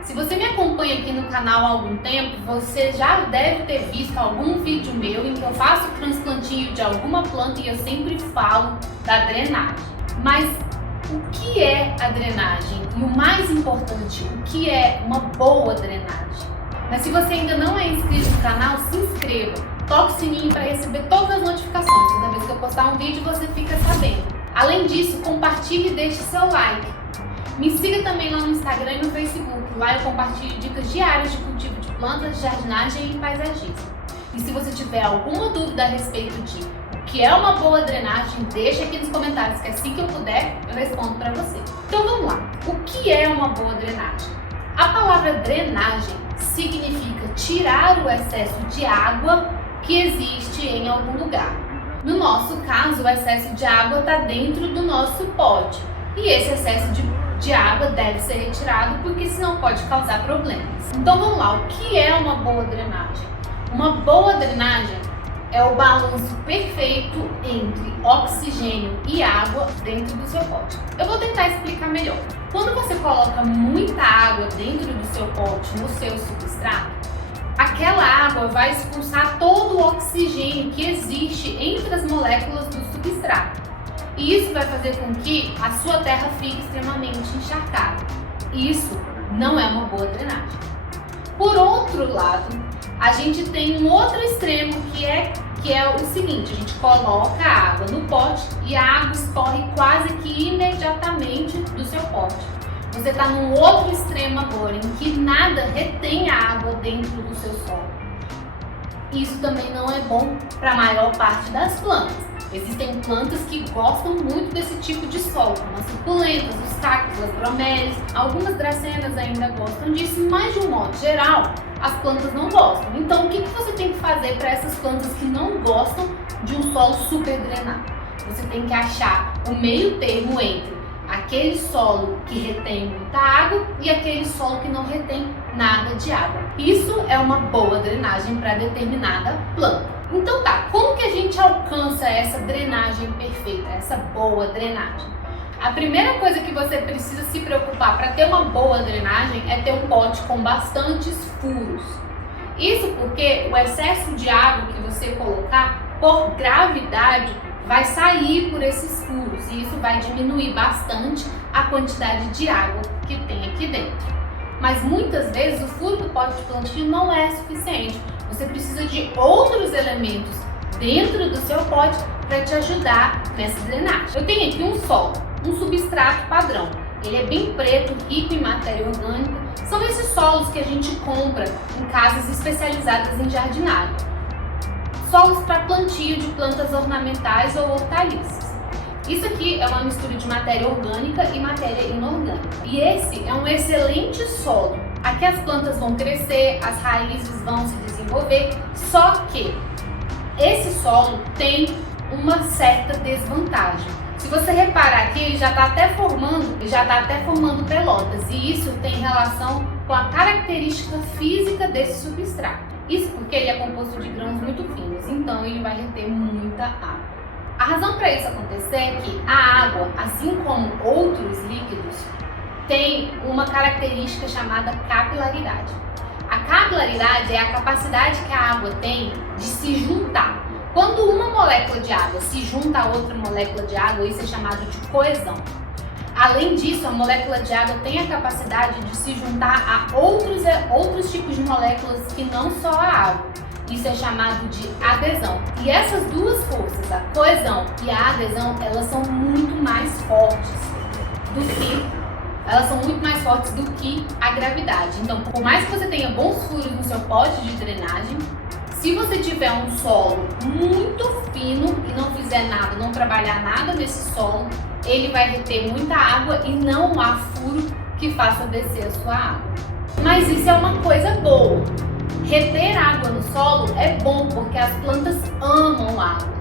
Se você me acompanha aqui no canal há algum tempo, você já deve ter visto algum vídeo meu em que eu faço transplantio de alguma planta e eu sempre falo da drenagem. Mas o que é a drenagem? E o mais importante, o que é uma boa drenagem? Mas se você ainda não é inscrito no canal, se inscreva, toque o sininho para receber todas as notificações. Toda vez que eu postar um vídeo, você fica sabendo. Além disso, compartilhe e deixe seu like. Me siga também lá no Instagram e no Facebook. Lá eu compartilho dicas diárias de cultivo de plantas, jardinagem e paisagismo. E se você tiver alguma dúvida a respeito de o que é uma boa drenagem, deixa aqui nos comentários que assim que eu puder, eu respondo para você. Então vamos lá. O que é uma boa drenagem? A palavra drenagem significa tirar o excesso de água que existe em algum lugar. No nosso caso, o excesso de água está dentro do nosso pote. E esse excesso de água deve ser retirado porque senão pode causar problemas. Então vamos lá, o que é uma boa drenagem? Uma boa drenagem é o balanço perfeito entre oxigênio e água dentro do seu pote. Eu vou tentar explicar melhor. Quando você coloca muita água dentro do seu pote, no seu substrato, aquela água vai expulsar todo o oxigênio que existe entre as moléculas do substrato. E isso vai fazer com que a sua terra fique extremamente encharcada. Isso não é uma boa drenagem. Por outro lado, a gente tem um outro extremo que é o seguinte: a gente coloca a água no pote e a água escorre quase que imediatamente do seu pote. Você está num outro extremo agora, em que nada retém a água dentro do seu solo. Isso também não é bom para a maior parte das plantas. Existem plantas que gostam muito desse tipo de solo, como as suculentas, os cactos, as bromélias. Algumas dracenas ainda gostam disso, mas de um modo geral, as plantas não gostam. Então, o que você tem que fazer para essas plantas que não gostam de um solo super drenado? Você tem que achar o meio termo entre aquele solo que retém muita água e aquele solo que não retém nada de água. Isso é uma boa drenagem para determinada planta. Então tá, como que a gente alcança essa drenagem perfeita, essa boa drenagem? A primeira coisa que você precisa se preocupar para ter uma boa drenagem é ter um pote com bastantes furos. Isso porque o excesso de água que você colocar, por gravidade, vai sair por esses furos e isso vai diminuir bastante a quantidade de água que tem aqui dentro. Mas muitas vezes o furo do pote de plantio não é suficiente. Você precisa de outros elementos dentro do seu pote para te ajudar nessa drenagem. Eu tenho aqui um solo, um substrato padrão. ele é bem preto, rico em matéria orgânica. São esses solos que a gente compra em casas especializadas em jardinagem. Solos para plantio de plantas ornamentais ou hortaliças. Isso aqui é uma mistura de matéria orgânica e matéria inorgânica. E esse é um excelente solo. Aqui as plantas vão crescer, as raízes vão se desenvolver, só que esse solo tem uma certa desvantagem. Se você reparar aqui, ele já está até formando pelotas, e isso tem relação com a característica física desse substrato. Isso porque ele é composto de grãos muito finos, então ele vai reter muita água. A razão para isso acontecer é que a água, assim como outros líquidos, tem uma característica chamada capilaridade. A capilaridade é a capacidade que a água tem de se juntar. Quando uma molécula de água se junta a outra molécula de água, isso é chamado de coesão. Além disso, a molécula de água tem a capacidade de se juntar a outros tipos de moléculas que não só a água. Isso é chamado de adesão. E essas duas forças, a coesão e a adesão, elas são muito mais fortes do que a gravidade. Então, por mais que você tenha bons furos no seu pote de drenagem, se você tiver um solo muito fino e não fizer nada, não trabalhar nada nesse solo, ele vai reter muita água e não há furo que faça descer a sua água. Mas isso é uma coisa boa. Reter água no solo é bom porque as plantas amam água.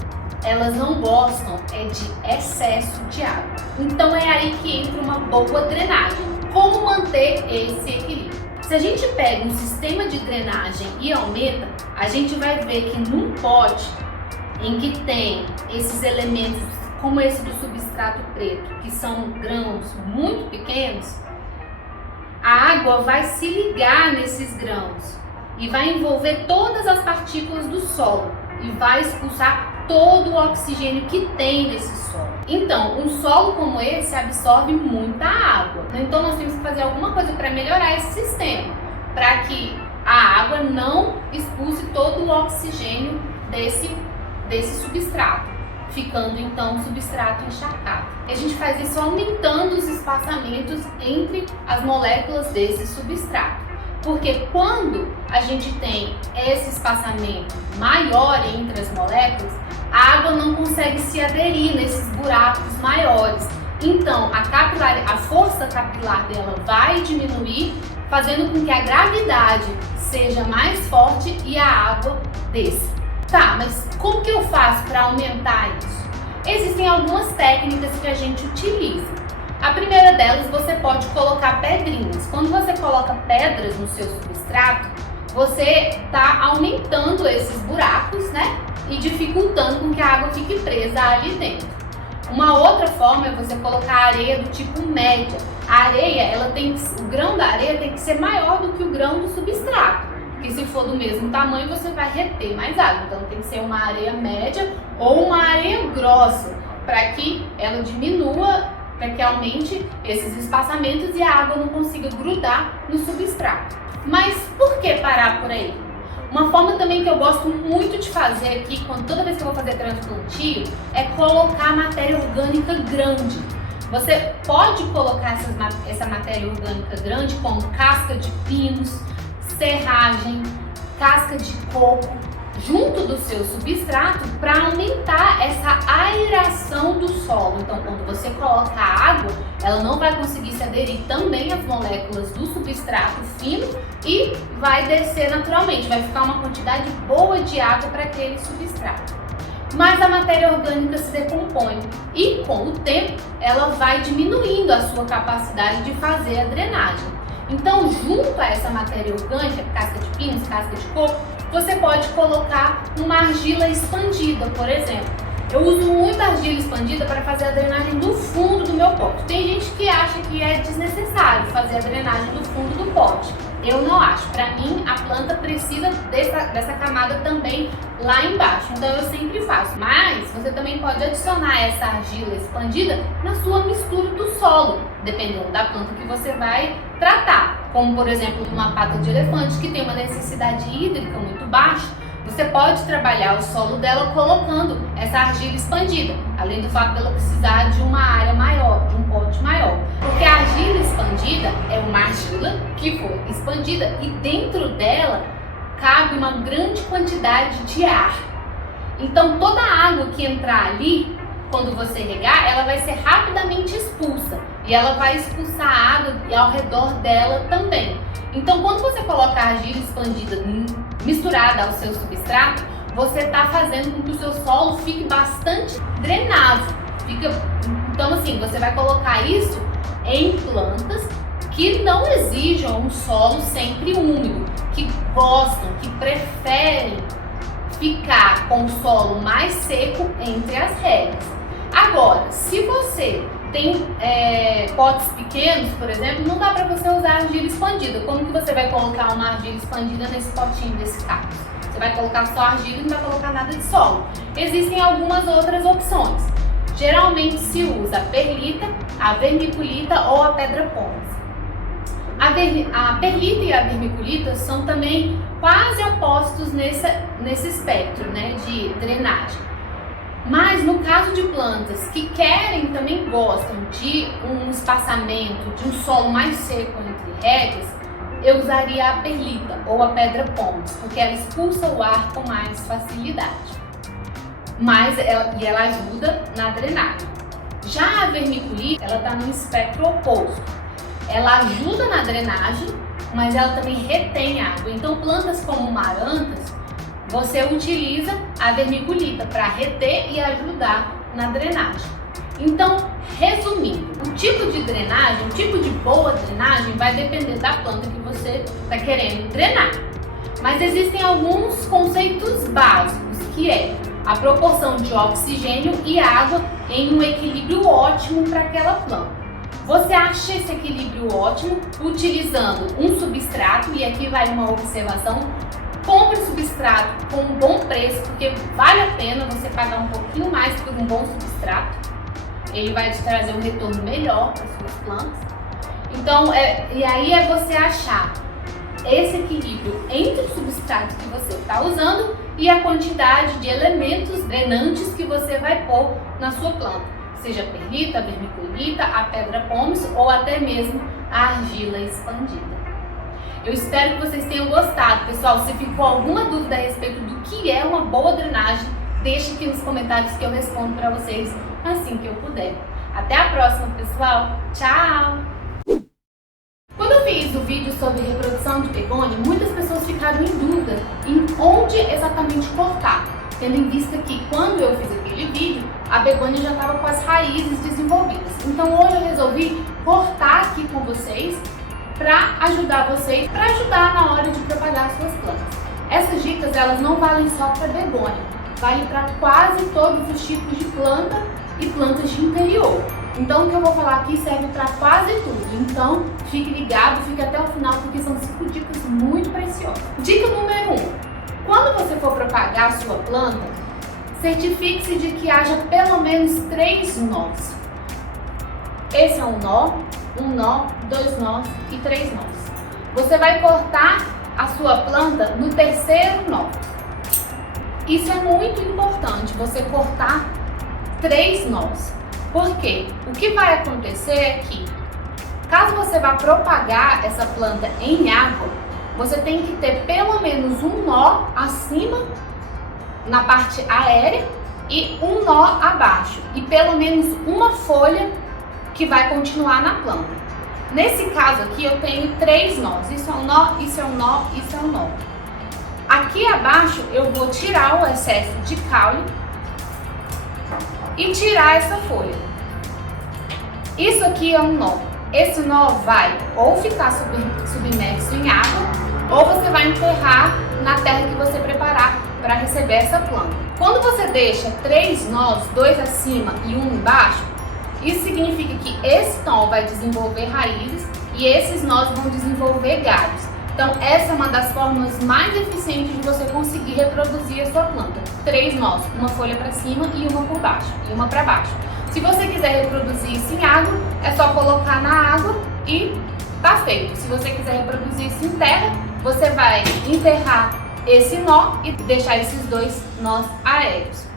Elas não gostam de excesso de água. Então é aí que entra uma boa drenagem. Como manter esse equilíbrio? Se a gente pega um sistema de drenagem e aumenta, a gente vai ver que num pote em que tem esses elementos, como esse do substrato preto, que são grãos muito pequenos, a água vai se ligar nesses grãos e vai envolver todas as partículas do solo e vai expulsar todo o oxigênio que tem nesse solo. Então, um solo como esse absorve muita água. Então, nós temos que fazer alguma coisa para melhorar esse sistema, para que a água não expulse todo o oxigênio desse substrato, ficando então o substrato encharcado. A gente faz isso aumentando os espaçamentos entre as moléculas desse substrato. Porque quando a gente tem esse espaçamento maior entre as moléculas, a água não consegue se aderir nesses buracos maiores. Então, a força capilar dela vai diminuir, fazendo com que a gravidade seja mais forte e a água desça. Tá, mas como que eu faço para aumentar isso? Existem algumas técnicas que a gente utiliza. A primeira delas, você pode colocar pedrinhas. Quando você coloca pedras no seu substrato, você está aumentando esses buracos, né? E dificultando com que a água fique presa ali dentro. Uma outra forma é você colocar areia do tipo média. A areia, o grão da areia tem que ser maior do que o grão do substrato. Porque se for do mesmo tamanho, você vai reter mais água. Então tem que ser uma areia média ou uma areia grossa, para que ela diminua, para que aumente esses espaçamentos e a água não consiga grudar no substrato. Mas por que parar por aí? Uma forma também que eu gosto muito de fazer aqui, toda vez que eu vou fazer transplantio, é colocar matéria orgânica grande. Você pode colocar essa matéria orgânica grande como casca de pinos, serragem, casca de coco, junto do seu substrato para aumentar essa aeração do solo. Então, quando você coloca a água, ela não vai conseguir se aderir também às moléculas do substrato fino e vai descer naturalmente, vai ficar uma quantidade boa de água para aquele substrato. Mas a matéria orgânica se decompõe e, com o tempo, ela vai diminuindo a sua capacidade de fazer a drenagem. Então, junto a essa matéria orgânica, casca de pinos, casca de coco, você pode colocar uma argila expandida, por exemplo. Eu uso muito argila expandida para fazer a drenagem do fundo do meu pote. Tem gente que acha que é desnecessário fazer a drenagem do fundo do pote. Eu não acho. Para mim, a planta precisa dessa camada também lá embaixo. Então, eu sempre faço. Mas você também pode adicionar essa argila expandida na sua mistura do solo, dependendo da planta que você vai tratar. Como, por exemplo, uma pata de elefante que tem uma necessidade hídrica muito baixa, você pode trabalhar o solo dela colocando essa argila expandida, além do fato dela precisar de uma área maior, de um pote maior. Porque a argila expandida é uma argila que foi expandida e dentro dela cabe uma grande quantidade de ar. Então toda a água que entrar ali, quando você regar, ela vai ser rapidamente expulsa e ela vai expulsar a água ao redor dela também. Então quando você coloca a argila expandida misturada ao seu substrato, você está fazendo com que o seu solo fique bastante drenável. Então assim, você vai colocar isso em plantas que não exijam um solo sempre úmido, que gostam, que preferem ficar com o solo mais seco entre as regas. Agora, se você tem potes pequenos, por exemplo, não dá para você usar argila expandida. Como que você vai colocar uma argila expandida nesse potinho desse cacto? Você vai colocar só argila e não vai colocar nada de solo. Existem algumas outras opções. Geralmente se usa a perlita, a vermiculita ou a pedra pómez. A perlita e a vermiculita são também quase opostos nesse espectro, né, de drenagem. Mas no caso de plantas que também gostam de um espaçamento, de um solo mais seco entre regas, eu usaria a perlita ou a pedra pómez, porque ela expulsa o ar com mais facilidade. Ela ajuda na drenagem. Já a vermiculita, ela está no espectro oposto. Ela ajuda na drenagem, mas ela também retém água. Então plantas como marantas, você utiliza a vermiculita para reter e ajudar na drenagem. Então, resumindo, o tipo de drenagem, o tipo de boa drenagem vai depender da planta que você está querendo drenar. Mas existem alguns conceitos básicos, que é a proporção de oxigênio e água em um equilíbrio ótimo para aquela planta. Você acha esse equilíbrio ótimo utilizando um substrato, e aqui vai uma observação: compre substrato com um bom preço, porque vale a pena você pagar um pouquinho mais por um bom substrato. Ele vai te trazer um retorno melhor para as suas plantas. Então, e aí é você achar esse equilíbrio entre o substrato que você está usando e a quantidade de elementos drenantes que você vai pôr na sua planta, seja a perlita, a vermiculita, a pedra pómez ou até mesmo a argila expandida. Eu espero que vocês tenham gostado. Pessoal, se ficou alguma dúvida a respeito do que é uma boa drenagem, deixe aqui nos comentários que eu respondo para vocês assim que eu puder. Até a próxima, pessoal. Tchau! Quando eu fiz o vídeo sobre reprodução de begônia, muitas pessoas ficaram em dúvida em onde exatamente cortar, tendo em vista que quando eu fiz aquele vídeo, a begônia já estava com as raízes desenvolvidas. Então hoje eu resolvi cortar aqui com vocês para ajudar na hora de propagar as suas plantas. Essas dicas, elas não valem só para begônia, valem para quase todos os tipos de planta e plantas de interior. Então o que eu vou falar aqui serve para quase tudo. Então fique ligado, fique até o final, porque são 5 dicas muito preciosas. Dica número 1: quando você for propagar a sua planta, certifique-se de que haja pelo menos 3 nós. Esse é um nó, 2 nós e 3 nós. Você vai cortar a sua planta no 3º nó. Isso é muito importante, você cortar 3 nós. Por quê? O que vai acontecer é que, caso você vá propagar essa planta em água, você tem que ter pelo menos um nó acima, na parte aérea, e um nó abaixo, e pelo menos uma folha que vai continuar na planta. Nesse caso aqui eu tenho 3 nós. Isso é um nó, isso é um nó, isso é um nó. Aqui abaixo eu vou tirar o excesso de caule e tirar essa folha. Isso aqui é um nó. Esse nó vai ou ficar submerso em água, ou você vai enterrar na terra que você preparar para receber essa planta. Quando você deixa 3 nós, 2 acima e 1 embaixo, isso significa que esse nó vai desenvolver raízes e esses nós vão desenvolver galhos. Então essa é uma das formas mais eficientes de você conseguir reproduzir a sua planta. 3 nós, uma folha para cima e uma por baixo, e uma para baixo. Se você quiser reproduzir isso em água, é só colocar na água e tá feito. Se você quiser reproduzir isso em terra, você vai enterrar esse nó e deixar esses 2 nós aéreos.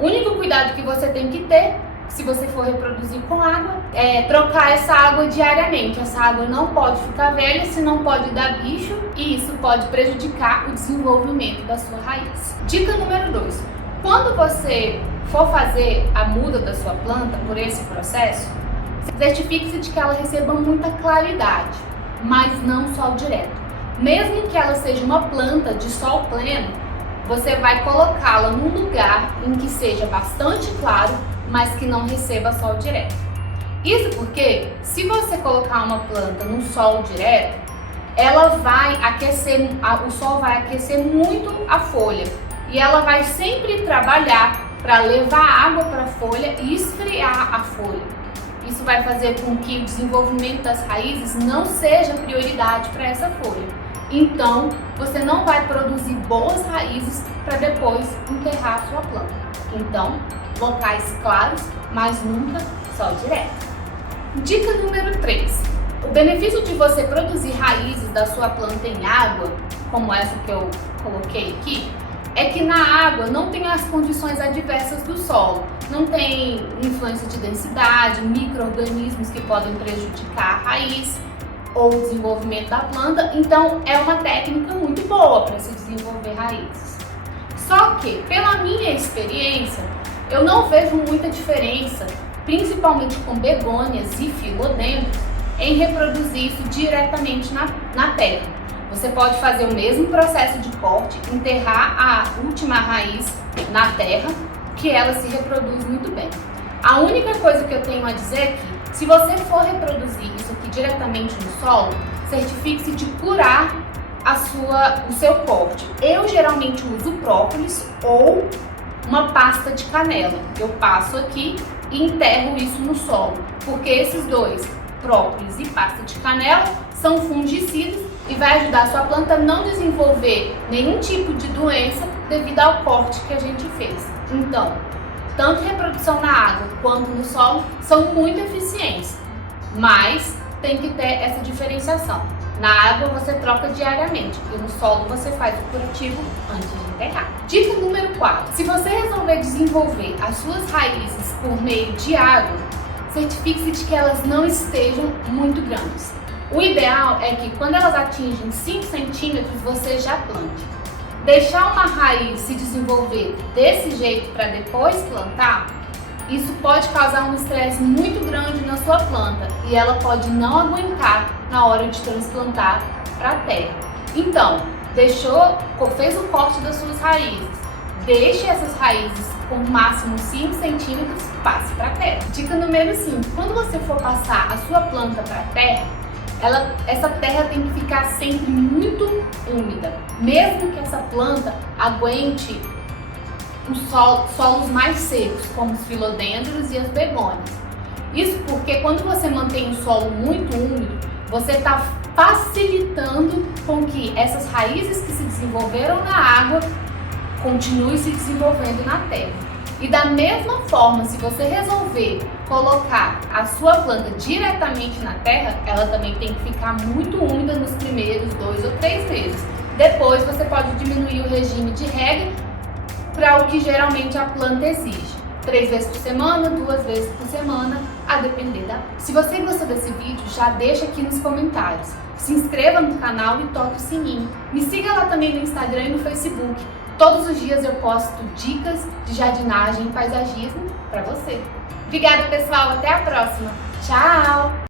O único cuidado que você tem que ter se você for reproduzir com água, trocar essa água diariamente. Essa água não pode ficar velha, senão pode dar bicho e isso pode prejudicar o desenvolvimento da sua raiz. Dica número 2. Quando você for fazer a muda da sua planta por esse processo, certifique-se de que ela receba muita claridade, mas não sol direto. Mesmo que ela seja uma planta de sol pleno, você vai colocá-la num lugar em que seja bastante claro, mas que não receba sol direto. Isso porque, se você colocar uma planta no sol direto, ela vai aquecer, o sol vai aquecer muito a folha e ela vai sempre trabalhar para levar água para a folha e esfriar a folha. Isso vai fazer com que o desenvolvimento das raízes não seja prioridade para essa folha. Então, você não vai produzir boas raízes para depois enterrar a sua planta. Então, locais claros, mas nunca sol direto. Dica número 3. O benefício de você produzir raízes da sua planta em água, como essa que eu coloquei aqui, é que na água não tem as condições adversas do solo. Não tem influência de densidade, micro-organismos que podem prejudicar a raiz ou o desenvolvimento da planta. Então, é uma técnica muito boa para se desenvolver raízes. Só que, pela minha experiência, eu não vejo muita diferença, principalmente com begônias e filodendros, em reproduzir isso diretamente na terra. Você pode fazer o mesmo processo de corte, enterrar a última raiz na terra, que ela se reproduz muito bem. A única coisa que eu tenho a dizer é que, se você for reproduzir isso aqui diretamente no solo, certifique-se de curar o seu corte. Eu geralmente uso própolis ou uma pasta de canela. Eu passo aqui e enterro isso no solo, porque esses dois, própolis e pasta de canela, são fungicidas e vai ajudar a sua planta a não desenvolver nenhum tipo de doença devido ao corte que a gente fez. Então, tanto reprodução na água quanto no solo são muito eficientes, mas tem que ter essa diferenciação. Na água você troca diariamente e no solo você faz o curativo antes de enterrar. Dica número 4. Se você resolver desenvolver as suas raízes por meio de água, certifique-se de que elas não estejam muito grandes. O ideal é que quando elas atingem 5 centímetros, você já plante. Deixar uma raiz se desenvolver desse jeito para depois plantar, isso pode causar um estresse muito grande na sua planta e ela pode não aguentar na hora de transplantar para a terra. Então, fez o corte das suas raízes, deixe essas raízes com máximo 5 centímetros, passe para a terra. Dica número 5. Quando você for passar a sua planta para a terra, essa terra tem que ficar sempre muito úmida, mesmo que essa planta aguente os solos mais secos, como os filodendros e as begônias. Isso porque quando você mantém o solo muito úmido, você está facilitando com que essas raízes que se desenvolveram na água continuem se desenvolvendo na terra. E da mesma forma, se você resolver colocar a sua planta diretamente na terra, ela também tem que ficar muito úmida nos primeiros 2 ou 3 meses. Depois você pode diminuir o regime de rega para o que geralmente a planta exige. 3 vezes por semana, 2 vezes por semana, a depender da planta. Se você gostou desse vídeo, já deixa aqui nos comentários. Se inscreva no canal e toque o sininho. Me siga lá também no Instagram e no Facebook. Todos os dias eu posto dicas de jardinagem e paisagismo para você. Obrigada, pessoal. Até a próxima. Tchau!